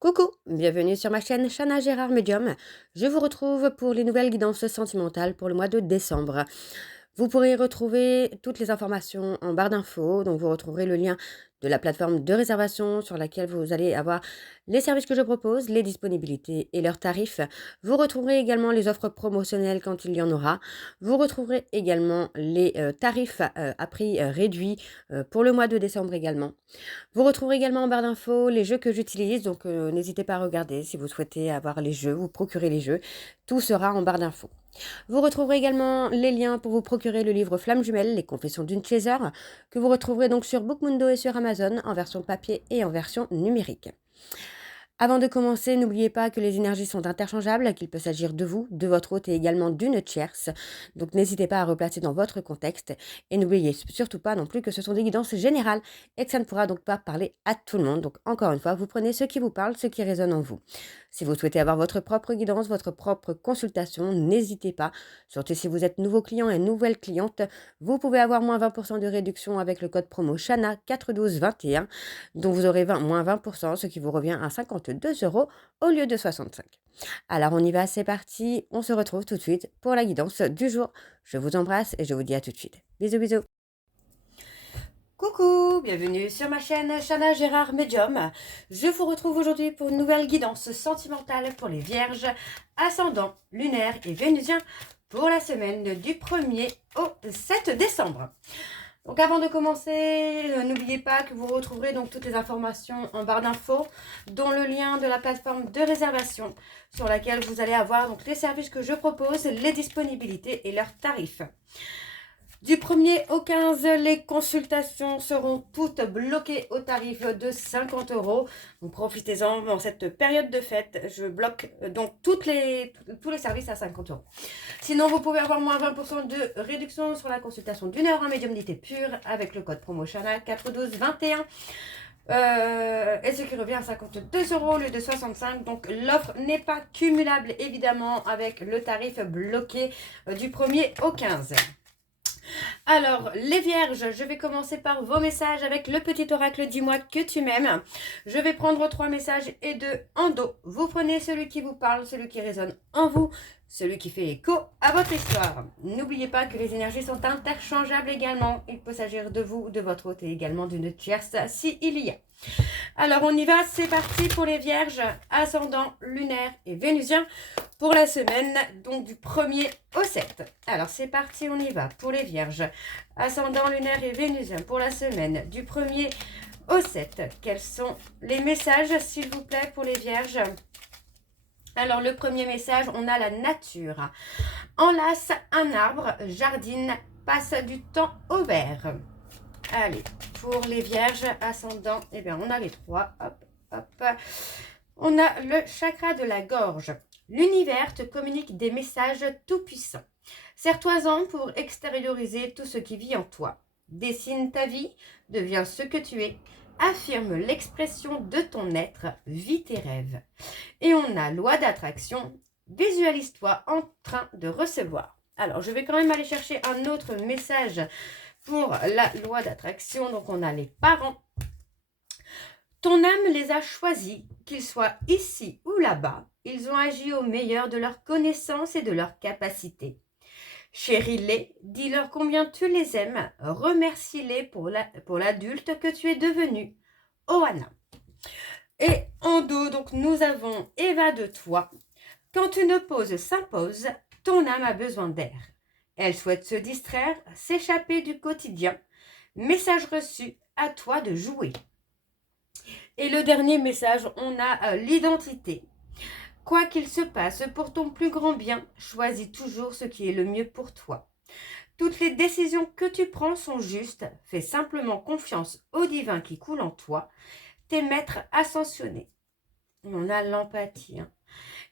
Coucou, bienvenue sur ma chaîne Chana Gérard Medium. Je vous retrouve pour les nouvelles guidances sentimentales pour le mois de décembre. Vous pourrez retrouver toutes les informations en barre d'infos, donc vous retrouverez le lien de la plateforme de réservation sur laquelle vous allez avoir les services que je propose, les disponibilités et leurs tarifs. Vous retrouverez également les offres promotionnelles quand il y en aura. Vous retrouverez également les tarifs à prix réduit pour le mois de décembre également. Vous retrouverez également en barre d'infos les jeux que j'utilise, donc n'hésitez pas à regarder si vous souhaitez avoir les jeux, vous procurer les jeux. Tout sera en barre d'infos. Vous retrouverez également les liens pour vous procurer le livre Flamme Jumelle, les confessions d'une chaser, que vous retrouverez donc sur Bookmundo et sur Amazon en version papier et en version numérique. Avant de commencer, n'oubliez pas que les énergies sont interchangeables, qu'il peut s'agir de vous, de votre hôte et également d'une tierce. Donc n'hésitez pas à replacer dans votre contexte et n'oubliez surtout pas non plus que ce sont des guidances générales et que ça ne pourra donc pas parler à tout le monde. Donc encore une fois, vous prenez ce qui vous parle, ce qui résonne en vous. Si vous souhaitez avoir votre propre guidance, votre propre consultation, n'hésitez pas. Surtout si vous êtes nouveau client et nouvelle cliente, vous pouvez avoir moins 20% de réduction avec le code promo Chana 41221, dont vous aurez moins 20%, ce qui vous revient à 52 euros au lieu de 65. Alors on y va, c'est parti, on se retrouve tout de suite pour la guidance du jour. Je vous embrasse et je vous dis à tout de suite. Bisous bisous. Coucou, bienvenue sur ma chaîne Chana Gérard Medium. Je vous retrouve aujourd'hui pour une nouvelle guidance sentimentale pour les vierges, ascendant, lunaire et vénusien pour la semaine du 1er au 7 décembre. Donc avant de commencer, n'oubliez pas que vous retrouverez donc toutes les informations en barre d'infos, dont le lien de la plateforme de réservation sur laquelle vous allez avoir donc les services que je propose, les disponibilités et leurs tarifs. Du 1er au 15, les consultations seront toutes bloquées au tarif de 50 euros. Donc profitez-en dans cette période de fête. Je bloque donc tous les services à 50 euros. Sinon, vous pouvez avoir moins 20% de réduction sur la consultation d'une heure en médiumnité pure avec le code promo Chana 41221. Et ce qui revient à 52 euros au lieu de 65. Donc l'offre n'est pas cumulable évidemment avec le tarif bloqué du 1er au 15. Alors, les vierges, je vais commencer par vos messages avec le petit oracle dis-moi que tu m'aimes. Je vais prendre 3 messages et 2 en dos. Vous prenez celui qui vous parle, celui qui résonne en vous, celui qui fait écho à votre histoire. N'oubliez pas que les énergies sont interchangeables également. Il peut s'agir de vous, de votre hôte et également d'une tierce s'il y a. Alors on y va, c'est parti pour les vierges, ascendant, lunaire et vénusien pour la semaine donc du 1er au 7. Alors c'est parti, on y va pour les vierges, ascendant, lunaire et vénusien pour la semaine du 1er au 7. Quels sont les messages s'il vous plaît pour les vierges? Alors le premier message, on a la nature. Enlace un arbre, jardine, passe du temps au vert. Allez, pour les vierges ascendants, eh bien, on a les 3. Hop, hop. On a le chakra de la gorge. L'univers te communique des messages tout-puissants. Serre-toi-en pour extérioriser tout ce qui vit en toi. Dessine ta vie, deviens ce que tu es. Affirme l'expression de ton être, vis tes rêves. Et on a loi d'attraction. Visualise-toi en train de recevoir. Alors, je vais quand même aller chercher un autre message pour la loi d'attraction. Donc on a les parents. Ton âme les a choisis, qu'ils soient ici ou là-bas. Ils ont agi au meilleur de leurs connaissances et de leurs capacités. Chéris-les, dis-leur combien tu les aimes, remercie-les pour l'adulte que tu es devenu. Ohana. Et en dos, donc nous avons Eva de toi. Quand une pause s'impose, ton âme a besoin d'air. Elle souhaite se distraire, s'échapper du quotidien. Message reçu, à toi de jouer. Et le dernier message, on a l'identité. Quoi qu'il se passe, pour ton plus grand bien, choisis toujours ce qui est le mieux pour toi. Toutes les décisions que tu prends sont justes. Fais simplement confiance au divin qui coule en toi. Tes maîtres ascensionnés. On a l'empathie.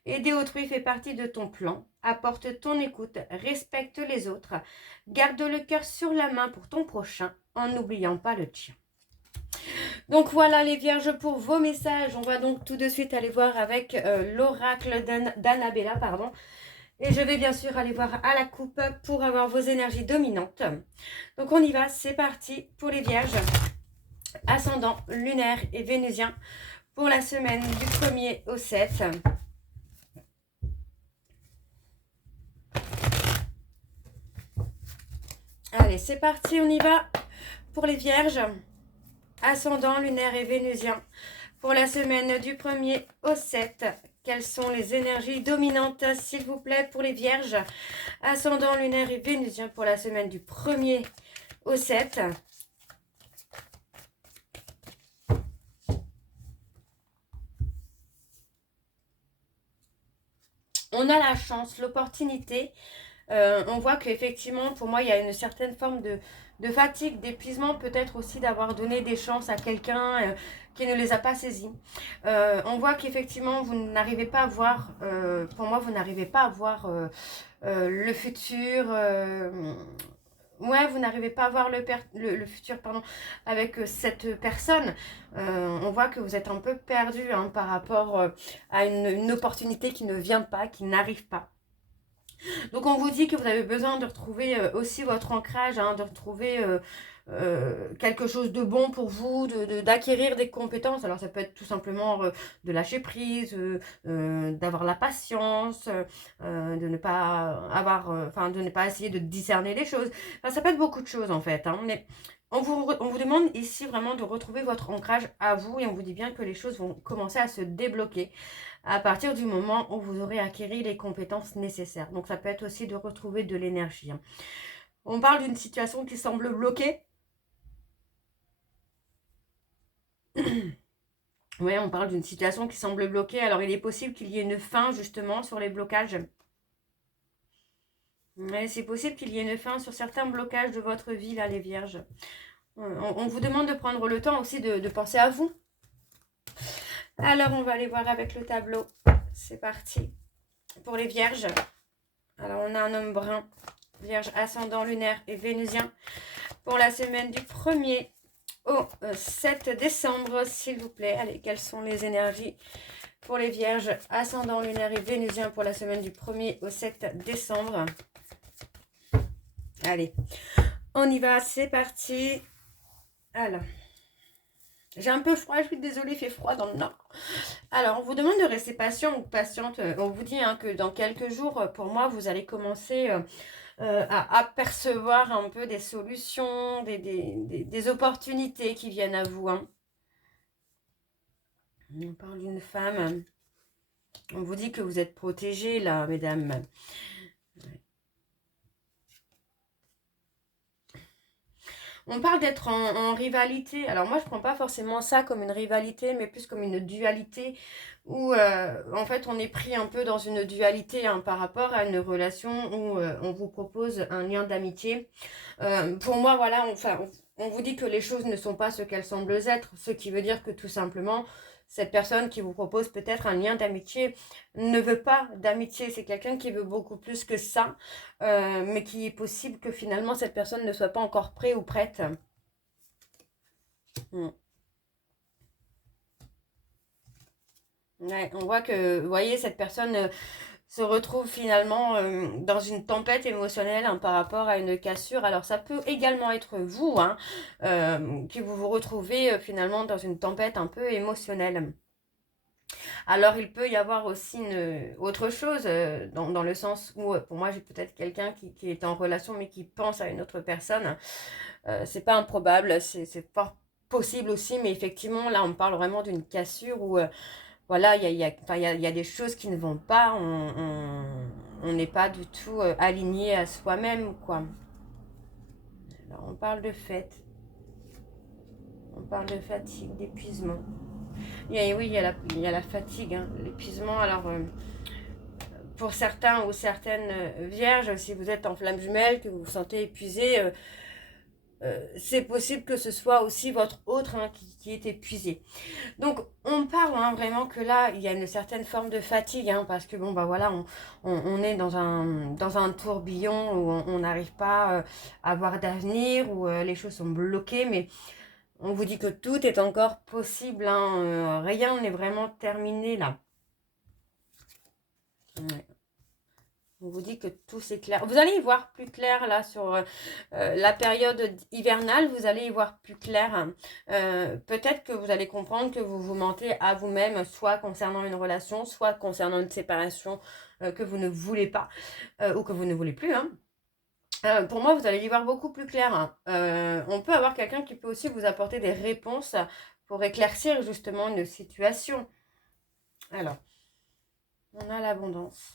Aider autrui fait partie de ton plan. Apporte ton écoute, respecte les autres. Garde le cœur sur la main pour ton prochain, en n'oubliant pas le tien. Donc voilà les vierges pour vos messages. On va donc tout de suite aller voir avec l'oracle d'Annabella, pardon. Et je vais bien sûr aller voir à la coupe pour avoir vos énergies dominantes. Donc on y va, c'est parti pour les vierges. Ascendant, lunaire et vénusien pour la semaine du 1er au 7. Allez, c'est parti, on y va pour les vierges. Ascendant, lunaire et vénusien. Pour la semaine du 1er au 7, quelles sont les énergies dominantes, s'il vous plaît, pour les vierges? Ascendant, lunaire et vénusien pour la semaine du 1er au 7. On a la chance, l'opportunité. On voit qu'effectivement, pour moi, il y a une certaine forme de fatigue, d'épuisement, peut-être aussi d'avoir donné des chances à quelqu'un qui ne les a pas saisies. On voit qu'effectivement, vous n'arrivez pas à voir, pour moi, vous n'arrivez pas à voir le futur. Ouais, vous n'arrivez pas à voir le futur pardon, avec cette personne. On voit que vous êtes un peu perdu hein, par rapport à une opportunité qui ne vient pas, qui n'arrive pas. Donc on vous dit que vous avez besoin de retrouver aussi votre ancrage, hein, de retrouver quelque chose de bon pour vous, d'acquérir des compétences. Alors ça peut être tout simplement de lâcher prise, d'avoir la patience, de ne pas avoir, de ne pas essayer de discerner les choses. Enfin, ça peut être beaucoup de choses en fait, hein, mais on vous demande ici vraiment de retrouver votre ancrage à vous et on vous dit bien que les choses vont commencer à se débloquer à partir du moment où vous aurez acquis les compétences nécessaires. Donc ça peut être aussi de retrouver de l'énergie. Hein. On parle d'une situation qui semble bloquée. Oui, on parle d'une situation qui semble bloquée. Alors il est possible qu'il y ait une fin justement sur les blocages. Ouais, c'est possible qu'il y ait une fin sur certains blocages de votre vie, là, les vierges. On vous demande de prendre le temps aussi de penser à vous. Alors, on va aller voir avec le tableau. C'est parti. Pour les vierges. Alors, on a un homme brun. Vierge ascendant lunaire et vénusien. Pour la semaine du 1er au 7 décembre, s'il vous plaît. Allez, quelles sont les énergies pour les vierges ascendant lunaire et vénusien pour la semaine du 1er au 7 décembre? Allez, on y va, c'est parti. Alors, j'ai un peu froid, je suis désolée, il fait froid dans le nord. Alors, on vous demande de rester patient ou patiente. On vous dit hein, que dans quelques jours, pour moi, vous allez commencer à apercevoir un peu des solutions, des opportunités qui viennent à vous. Hein. On parle d'une femme. On vous dit que vous êtes protégés, là, mesdames. On parle d'être en rivalité. Alors moi, je ne prends pas forcément ça comme une rivalité, mais plus comme une dualité où, en fait, on est pris un peu dans une dualité hein, par rapport à une relation où on vous propose un lien d'amitié. Pour moi, voilà, on vous dit que les choses ne sont pas ce qu'elles semblent être, ce qui veut dire que tout simplement, cette personne qui vous propose peut-être un lien d'amitié ne veut pas d'amitié. C'est quelqu'un qui veut beaucoup plus que ça, mais qui est possible que finalement cette personne ne soit pas encore prête ou prête. Ouais, on voit que, vous voyez, cette personne se retrouve finalement dans une tempête émotionnelle hein, par rapport à une cassure. Alors ça peut également être vous, hein, que vous vous retrouvez finalement dans une tempête un peu émotionnelle. Alors il peut y avoir aussi autre chose, dans le sens où pour moi j'ai peut-être quelqu'un qui est en relation mais qui pense à une autre personne. C'est pas improbable, c'est fort possible aussi, mais effectivement là on parle vraiment d'une cassure où voilà, il y a des choses qui ne vont pas, on n'est pas du tout aligné à soi-même, quoi. Alors, on parle de fête, on parle de fatigue, d'épuisement. Oui, il y a la fatigue, hein, l'épuisement. Alors, pour certains ou certaines vierges, si vous êtes en flamme jumelle, que vous vous sentez épuisé, c'est possible que ce soit aussi votre autre hein, qui est épuisé. Donc on parle hein, vraiment que là il y a une certaine forme de fatigue hein, parce que bon bah voilà on est dans un tourbillon où on n'arrive pas à avoir d'avenir, où les choses sont bloquées, mais on vous dit que tout est encore possible, hein, rien n'est vraiment terminé là. Ouais. On vous dit que tout s'éclaire. Vous allez y voir plus clair là sur la période hivernale. Vous allez y voir plus clair. Peut-être que vous allez comprendre que vous vous mentez à vous-même, soit concernant une relation, soit concernant une séparation que vous ne voulez pas ou que vous ne voulez plus. Hein. Pour moi, vous allez y voir beaucoup plus clair. Hein. On peut avoir quelqu'un qui peut aussi vous apporter des réponses pour éclaircir justement une situation. Alors, on a l'abondance.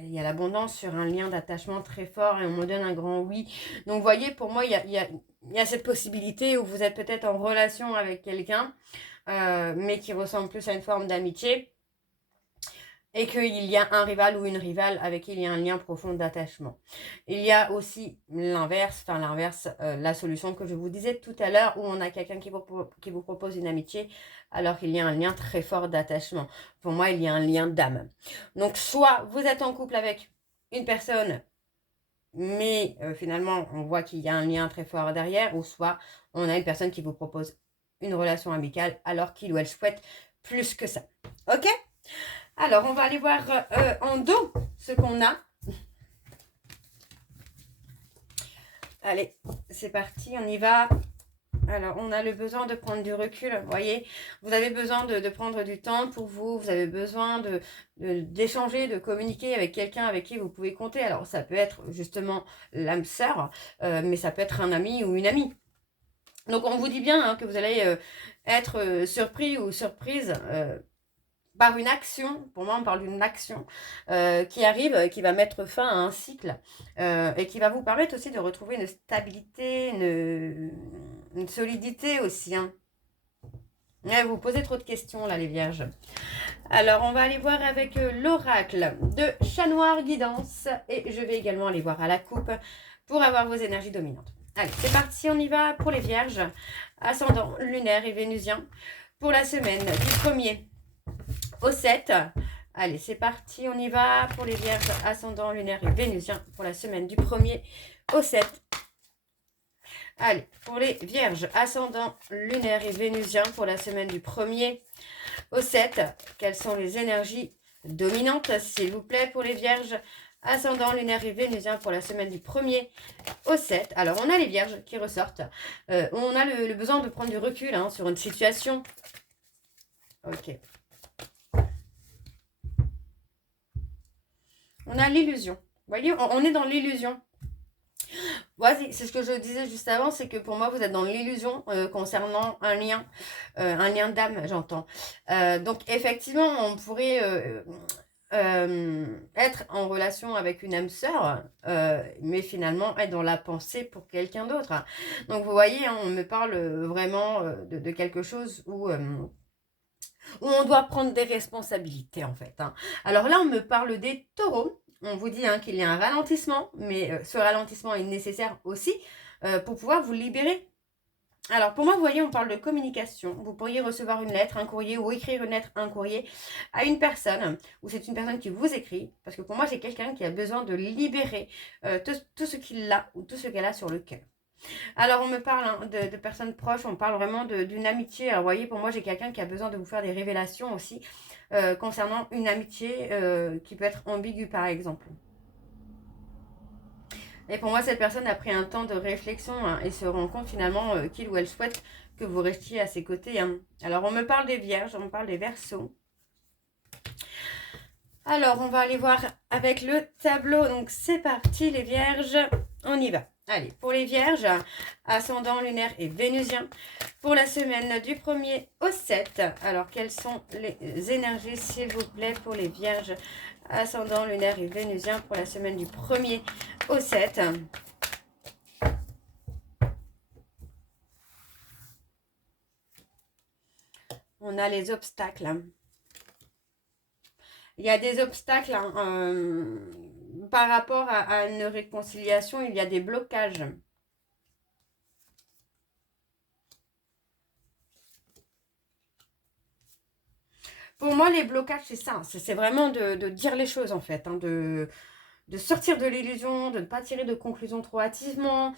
Il y a l'abondance sur un lien d'attachement très fort et on me donne un grand oui. Donc, vous voyez, pour moi, il y a cette possibilité où vous êtes peut-être en relation avec quelqu'un, mais qui ressemble plus à une forme d'amitié. Et qu'il y a un rival ou une rivale avec qui il y a un lien profond d'attachement. Il y a aussi l'inverse, la solution que je vous disais tout à l'heure, où on a quelqu'un qui vous propose une amitié, alors qu'il y a un lien très fort d'attachement. Pour moi, il y a un lien d'âme. Donc, soit vous êtes en couple avec une personne, mais finalement, on voit qu'il y a un lien très fort derrière, ou soit on a une personne qui vous propose une relation amicale, alors qu'il ou elle souhaite plus que ça. Ok ? Alors, on va aller voir en dos ce qu'on a. Allez, c'est parti, on y va. Alors, on a le besoin de prendre du recul, vous voyez. Vous avez besoin de prendre du temps pour vous. Vous avez besoin d'échanger, de communiquer avec quelqu'un avec qui vous pouvez compter. Alors, ça peut être justement l'âme sœur, mais ça peut être un ami ou une amie. Donc, on vous dit bien hein, que vous allez être surpris ou surprise par une action, pour moi on parle d'une action qui arrive, qui va mettre fin à un cycle et qui va vous permettre aussi de retrouver une stabilité, une solidité aussi. Hein. Ouais, vous posez trop de questions là les vierges. Alors on va aller voir avec l'oracle de Chat Noir Guidance et je vais également aller voir à la coupe pour avoir vos énergies dominantes. Allez, c'est parti, on y va pour les vierges, ascendant lunaire et vénusien pour la semaine du 1er au 7. Allez, c'est parti, on y va pour les vierges ascendant lunaire et vénusien pour la semaine du 1er au 7. Allez, pour les vierges ascendant lunaire et vénusien pour la semaine du 1er au 7, quelles sont les énergies dominantes, s'il vous plaît, pour les vierges ascendant lunaire et vénusien pour la semaine du 1er au 7. Alors, on a les vierges qui ressortent. On a le besoin de prendre du recul hein, sur une situation. Ok. On a l'illusion. Vous voyez, on est dans l'illusion. Voici, c'est ce que je disais juste avant, c'est que pour moi, vous êtes dans l'illusion concernant un lien d'âme, j'entends. Donc, effectivement, on pourrait être en relation avec une âme sœur, mais finalement être dans la pensée pour quelqu'un d'autre. Donc, vous voyez, hein, on me parle vraiment de quelque chose où on doit prendre des responsabilités, en fait. Hein. Alors là, on me parle des taureaux. On vous dit hein, qu'il y a un ralentissement, mais ce ralentissement est nécessaire aussi pour pouvoir vous libérer. Alors, pour moi, vous voyez, on parle de communication. Vous pourriez recevoir une lettre, un courrier, ou écrire une lettre, un courrier à une personne, ou c'est une personne qui vous écrit, parce que pour moi, c'est quelqu'un qui a besoin de libérer tout ce qu'il a, ou tout ce qu'elle a sur le cœur. Alors, on me parle hein, de personnes proches, on parle vraiment d'une amitié. Alors, vous voyez, pour moi, j'ai quelqu'un qui a besoin de vous faire des révélations aussi concernant une amitié qui peut être ambiguë, par exemple. Et pour moi, cette personne a pris un temps de réflexion hein, et se rend compte finalement qu'il ou elle souhaite que vous restiez à ses côtés. Hein. Alors, on me parle des vierges, on me parle des verseaux. Alors, on va aller voir avec le tableau. Donc, c'est parti, les vierges. On y va. Allez, pour les vierges, ascendant lunaire et vénusien, pour la semaine du 1er au 7. Alors, quelles sont les énergies, s'il vous plaît, pour les vierges, ascendant lunaire et vénusien, pour la semaine du 1er au 7. On a les obstacles. Il y a des obstacles hein, par rapport à une réconciliation, il y a des blocages. Pour moi, les blocages, c'est ça. C'est vraiment de dire les choses, en fait. Hein, de sortir de l'illusion, de ne pas tirer de conclusions trop hâtivement.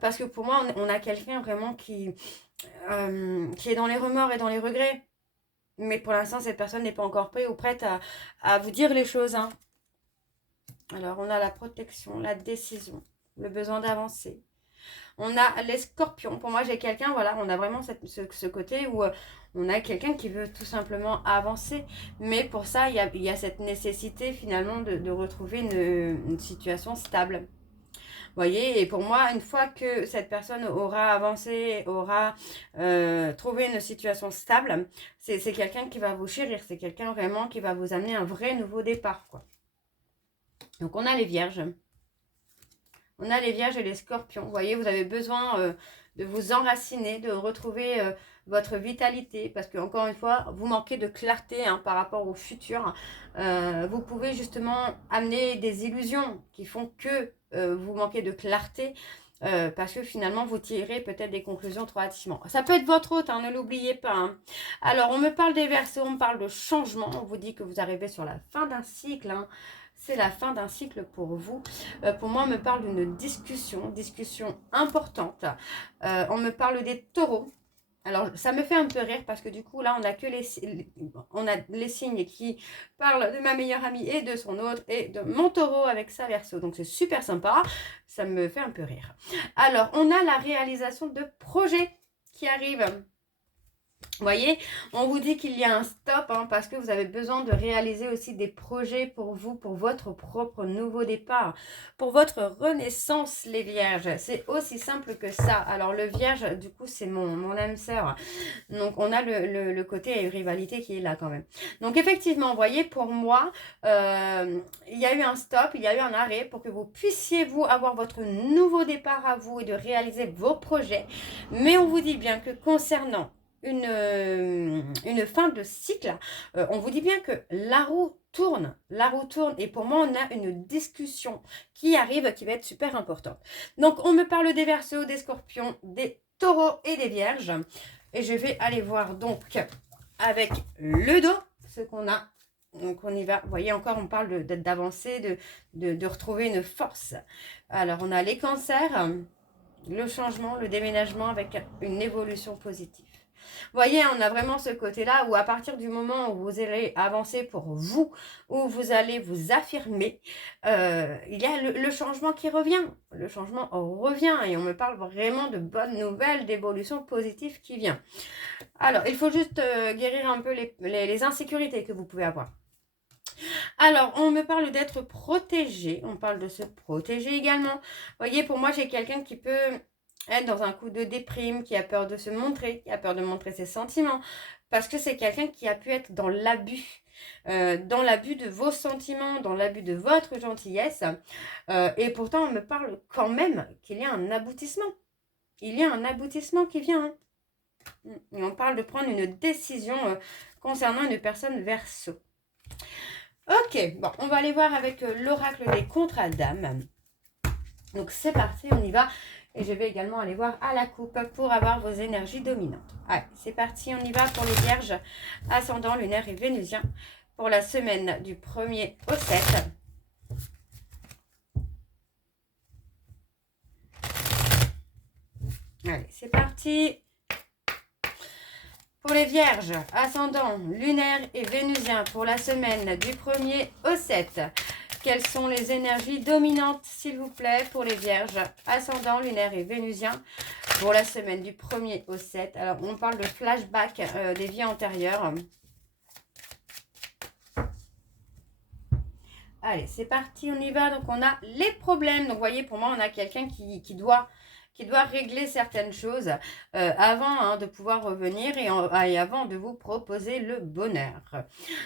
Parce que pour moi, on a quelqu'un vraiment qui est dans les remords et dans les regrets. Mais pour l'instant, cette personne n'est pas encore prête ou prête à vous dire les choses. Hein. Alors, on a la protection, la décision, le besoin d'avancer. On a les scorpions. Pour moi, j'ai quelqu'un, voilà, on a vraiment ce côté où on a quelqu'un qui veut tout simplement avancer. Mais pour ça, il y a cette nécessité finalement de retrouver une situation stable. Vous voyez, et pour moi, une fois que cette personne aura avancé, aura trouvé une situation stable, c'est quelqu'un qui va vous chérir. C'est quelqu'un vraiment qui va vous amener un vrai nouveau départ, quoi. Donc, on a les vierges. On a les vierges et les scorpions. Vous voyez, vous avez besoin de vous enraciner, de retrouver votre vitalité. Parce que, encore une fois, vous manquez de clarté par rapport au futur. Vous pouvez justement amener des illusions qui font que vous manquez de clarté. Parce que finalement, vous tirez peut-être des conclusions trop hâtivement. Ça peut être votre hôte, ne l'oubliez pas. Alors, on me parle des Verseaux, on me parle de changement. On vous dit que vous arrivez sur la fin d'un cycle. C'est la fin d'un cycle pour vous. Pour moi, on me parle d'une discussion importante. On me parle des taureaux. Alors, ça me fait un peu rire parce que du coup, là, on a les signes qui parlent de ma meilleure amie et de son autre et de mon taureau avec sa Verseau. Donc, c'est super sympa. Ça me fait un peu rire. Alors, on a la réalisation de projets qui arrivent. Vous voyez, on vous dit qu'il y a un stop parce que vous avez besoin de réaliser aussi des projets pour vous, pour votre propre nouveau départ, pour votre renaissance, les vierges. C'est aussi simple que ça. Alors, le vierge, du coup, c'est mon âme sœur. Donc, on a le côté rivalité qui est là quand même. Donc, effectivement, vous voyez, pour moi, il y a eu un stop, il y a eu un arrêt pour que vous puissiez, vous, avoir votre nouveau départ à vous et de réaliser vos projets. Mais on vous dit bien que concernant une fin de cycle, on vous dit bien que la roue tourne, et pour moi on a une discussion qui arrive qui va être super importante. Donc on me parle des Verseaux, des Scorpions, des Taureaux et des Vierges, et je vais aller voir donc avec le dos ce qu'on a. Donc on y va, vous voyez encore on parle d'avancer, de retrouver une force. Alors on a les Cancers, le changement, le déménagement avec une évolution positive. Vous voyez, on a vraiment ce côté-là où à partir du moment où vous allez avancer pour vous, où vous allez vous affirmer, il y a le changement qui revient. Le changement revient et on me parle vraiment de bonnes nouvelles, d'évolution positive qui vient. Alors, il faut juste guérir un peu les insécurités que vous pouvez avoir. Alors, on me parle d'être protégé. On parle de se protéger également. Vous voyez, pour moi, j'ai quelqu'un qui peut être dans un coup de déprime, qui a peur de se montrer, qui a peur de montrer ses sentiments, parce que c'est quelqu'un qui a pu être dans l'abus de vos sentiments, dans l'abus de votre gentillesse. Et pourtant, on me parle quand même qu'il y a un aboutissement. Il y a un aboutissement qui vient. Et on parle de prendre une décision concernant une personne Verseau. Ok, bon, on va aller voir avec l'oracle des contre-dames. Donc c'est parti, on y va. Et je vais également aller voir à la coupe pour avoir vos énergies dominantes. Allez, c'est parti, on y va pour les vierges, ascendant lunaire et vénusien pour la semaine du 1er au 7. Allez, c'est parti. Pour les vierges, ascendant lunaire et vénusien pour la semaine du 1er au 7. Quelles sont les énergies dominantes, s'il vous plaît, pour les vierges, ascendant, lunaire et vénusien, pour la semaine du 1er au 7. Alors, on parle de flashback des vies antérieures. Allez, c'est parti, on y va. Donc, on a les problèmes. Donc, vous voyez, pour moi, on a quelqu'un qui doit régler certaines choses avant de pouvoir revenir et avant de vous proposer le bonheur. Donc,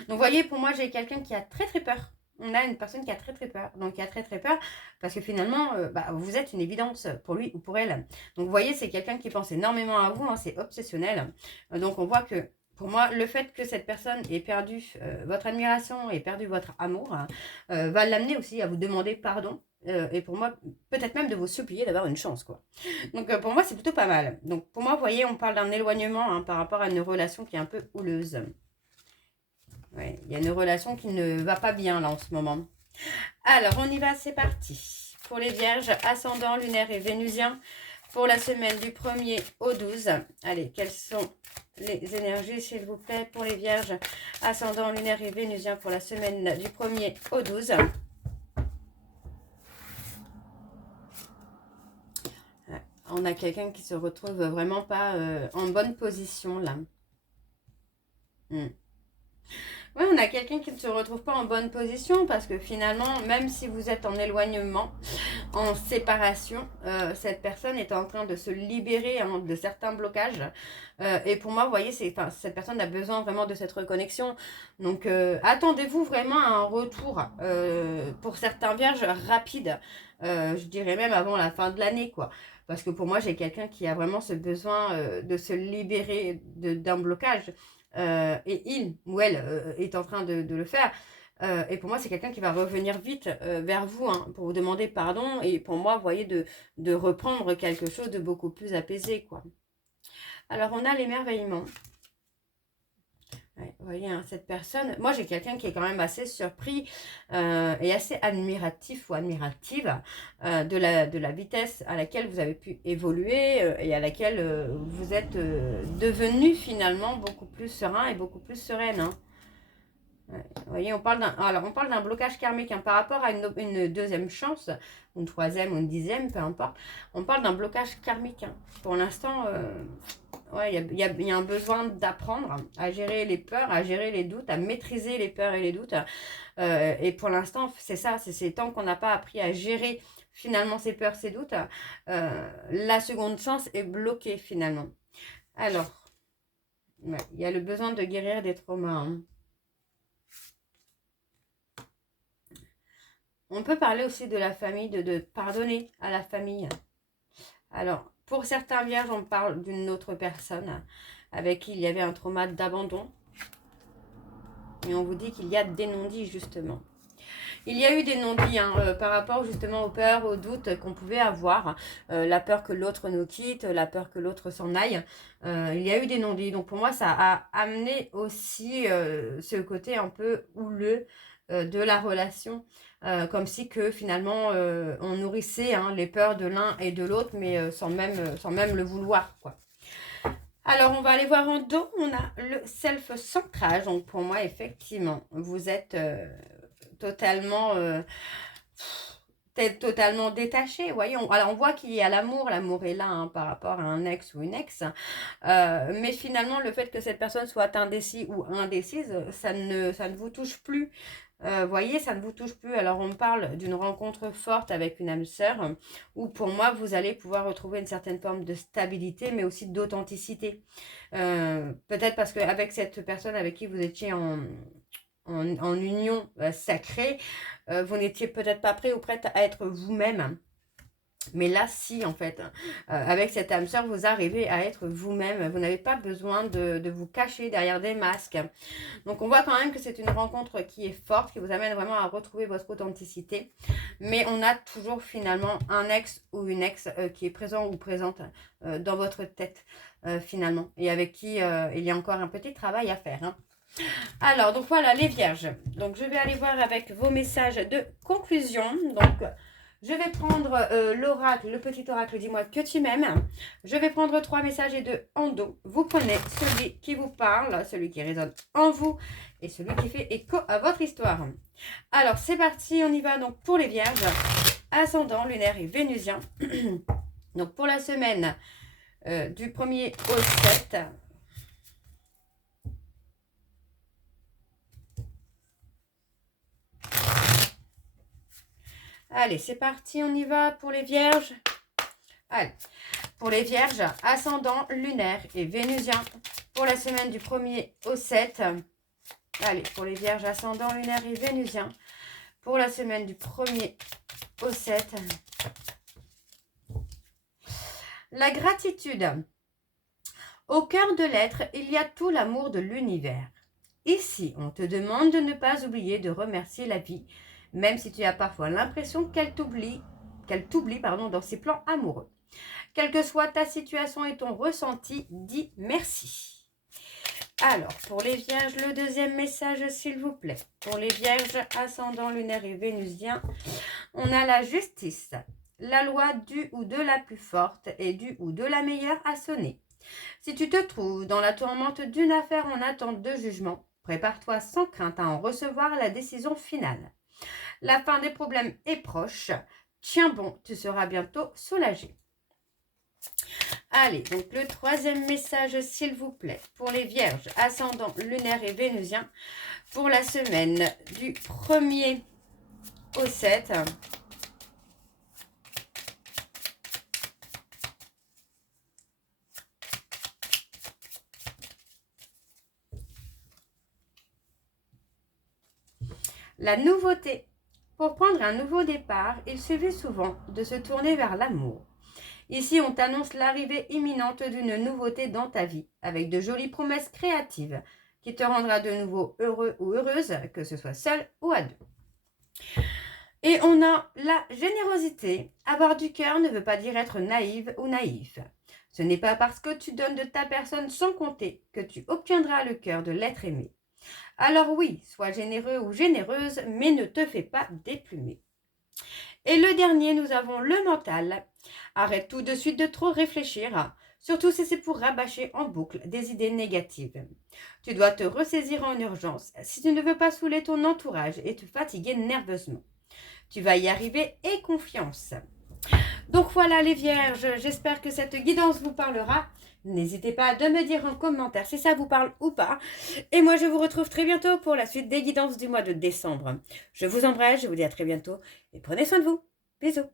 vous voyez, pour moi, j'ai quelqu'un qui a très, très peur. On a une personne qui a très très peur. Donc, qui a très très peur parce que finalement, vous êtes une évidence pour lui ou pour elle. Donc, vous voyez, c'est quelqu'un qui pense énormément à vous. C'est obsessionnel. Donc, on voit que, pour moi, le fait que cette personne ait perdu votre admiration, ait perdu votre amour, va l'amener aussi à vous demander pardon. Et pour moi, peut-être même de vous supplier d'avoir une chance, quoi. Donc, pour moi, c'est plutôt pas mal. Donc, pour moi, vous voyez, on parle d'un éloignement par rapport à une relation qui est un peu houleuse. Ouais, il y a une relation qui ne va pas bien là en ce moment. Alors, on y va, c'est parti. Pour les vierges, ascendant, lunaire et vénusien, pour la semaine du 1er au 12. Allez, quelles sont les énergies, s'il vous plaît, pour les vierges, ascendant, lunaire et vénusien, pour la semaine du 1er au 12. on a quelqu'un qui se retrouve vraiment pas en bonne position là. Hmm. Oui, on a quelqu'un qui ne se retrouve pas en bonne position parce que finalement, même si vous êtes en éloignement, en séparation, cette personne est en train de se libérer hein, de certains blocages. Et pour moi, vous voyez, cette personne a besoin vraiment de cette reconnexion. Donc, attendez-vous vraiment à un retour pour certains vierges rapide. Je dirais même avant la fin de l'année, quoi. Parce que pour moi, j'ai quelqu'un qui a vraiment ce besoin de se libérer d'un blocage. Et il ou elle est en train de le faire. Et pour moi, c'est quelqu'un qui va revenir vite vers vous hein, pour vous demander pardon. Et pour moi, vous voyez, de reprendre quelque chose de beaucoup plus apaisé, quoi. Alors, on a l'émerveillement. Ouais, vous voyez, hein, cette personne... Moi, j'ai quelqu'un qui est quand même assez surpris et assez admiratif ou admirative de la vitesse à laquelle vous avez pu évoluer et à laquelle vous êtes devenu finalement beaucoup plus serein et beaucoup plus sereine. Hein. Ouais, vous voyez, on parle d'un blocage karmique hein, par rapport à une deuxième chance, une troisième ou une dixième, peu importe. On parle d'un blocage karmique. Hein. Pour l'instant, ouais, il y a un besoin d'apprendre à gérer les peurs, à gérer les doutes, à maîtriser les peurs et les doutes. Et pour l'instant, c'est ça, c'est tant qu'on n'a pas appris à gérer finalement ces peurs, ces doutes, la seconde chance est bloquée finalement. Alors, ouais, il y a le besoin de guérir des traumas. Hein. On peut parler aussi de la famille, de pardonner à la famille. Alors, pour certains vierges, on parle d'une autre personne avec qui il y avait un trauma d'abandon. Et on vous dit qu'il y a des non-dits, justement. Il y a eu des non-dits hein, par rapport justement aux peurs, aux doutes qu'on pouvait avoir. La peur que l'autre nous quitte, la peur que l'autre s'en aille. Il y a eu des non-dits. Donc pour moi, ça a amené aussi ce côté un peu houleux de la relation. Comme si que finalement on nourrissait hein, les peurs de l'un et de l'autre, mais sans même le vouloir, quoi. Alors, on va aller voir en dos. On a le self-centrage. Donc, pour moi, effectivement, vous êtes totalement détaché. Vous voyez, alors on voit qu'il y a l'amour. L'amour est là hein, par rapport à un ex ou une ex. Mais finalement, le fait que cette personne soit indécis ou indécise, ça ne vous touche plus. Voyez, ça ne vous touche plus. Alors, on parle d'une rencontre forte avec une âme sœur où, pour moi, vous allez pouvoir retrouver une certaine forme de stabilité, mais aussi d'authenticité. Peut-être parce qu'avec cette personne avec qui vous étiez en union sacrée, vous n'étiez peut-être pas prêt ou prête à être vous-même. Mais là, si, en fait, avec cette âme sœur, vous arrivez à être vous-même. Vous n'avez pas besoin de vous cacher derrière des masques. Donc, on voit quand même que c'est une rencontre qui est forte, qui vous amène vraiment à retrouver votre authenticité. Mais on a toujours finalement un ex ou une ex qui est présent ou présente dans votre tête, finalement. Et avec qui il y a encore un petit travail à faire. Hein. Alors, donc voilà, les vierges. Donc, je vais aller voir avec vos messages de conclusion. Donc... Je vais prendre l'oracle, le petit oracle, dis-moi que tu m'aimes. Je vais prendre 3 messages et 2 en dos. Vous prenez celui qui vous parle, celui qui résonne en vous et celui qui fait écho à votre histoire. Alors, c'est parti, on y va donc pour les vierges. Ascendant, lunaire et vénusien. Donc, pour la semaine du 1er au 7... Allez, c'est parti, on y va pour les vierges. Allez, pour les vierges, ascendant, lunaire et vénusien. Pour la semaine du 1er au 7. Allez, pour les vierges, ascendant, lunaire et vénusien. Pour la semaine du 1er au 7. La gratitude. Au cœur de l'être, il y a tout l'amour de l'univers. Ici, on te demande de ne pas oublier de remercier la vie, même si tu as parfois l'impression qu'elle t'oublie dans ses plans amoureux. Quelle que soit ta situation et ton ressenti, dis merci. Alors, pour les vierges, le deuxième message, s'il vous plaît. Pour les vierges, ascendant, lunaire et vénusien, on a la justice. La loi du ou de la plus forte et du ou de la meilleure a sonné. Si tu te trouves dans la tourmente d'une affaire en attente de jugement, prépare-toi sans crainte à en recevoir la décision finale. La fin des problèmes est proche. Tiens bon, tu seras bientôt soulagé. Allez, donc le troisième message, s'il vous plaît, pour les vierges, ascendant lunaire et vénusien, pour la semaine du 1er au 7. La nouveauté. Pour prendre un nouveau départ, il suffit souvent de se tourner vers l'amour. Ici, on t'annonce l'arrivée imminente d'une nouveauté dans ta vie, avec de jolies promesses créatives qui te rendra de nouveau heureux ou heureuse, que ce soit seul ou à deux. Et on a la générosité. Avoir du cœur ne veut pas dire être naïve ou naïf. Ce n'est pas parce que tu donnes de ta personne sans compter que tu obtiendras le cœur de l'être aimé. Alors oui, sois généreux ou généreuse, mais ne te fais pas déplumer. Et le dernier, nous avons le mental. Arrête tout de suite de trop réfléchir, surtout si c'est pour rabâcher en boucle des idées négatives. Tu dois te ressaisir en urgence si tu ne veux pas saouler ton entourage et te fatiguer nerveusement. Tu vas y arriver et confiance. Donc voilà les vierges, j'espère que cette guidance vous parlera. N'hésitez pas à me dire en commentaire si ça vous parle ou pas. Et moi je vous retrouve très bientôt pour la suite des guidances du mois de décembre. Je vous embrasse, je vous dis à très bientôt et prenez soin de vous. Bisous.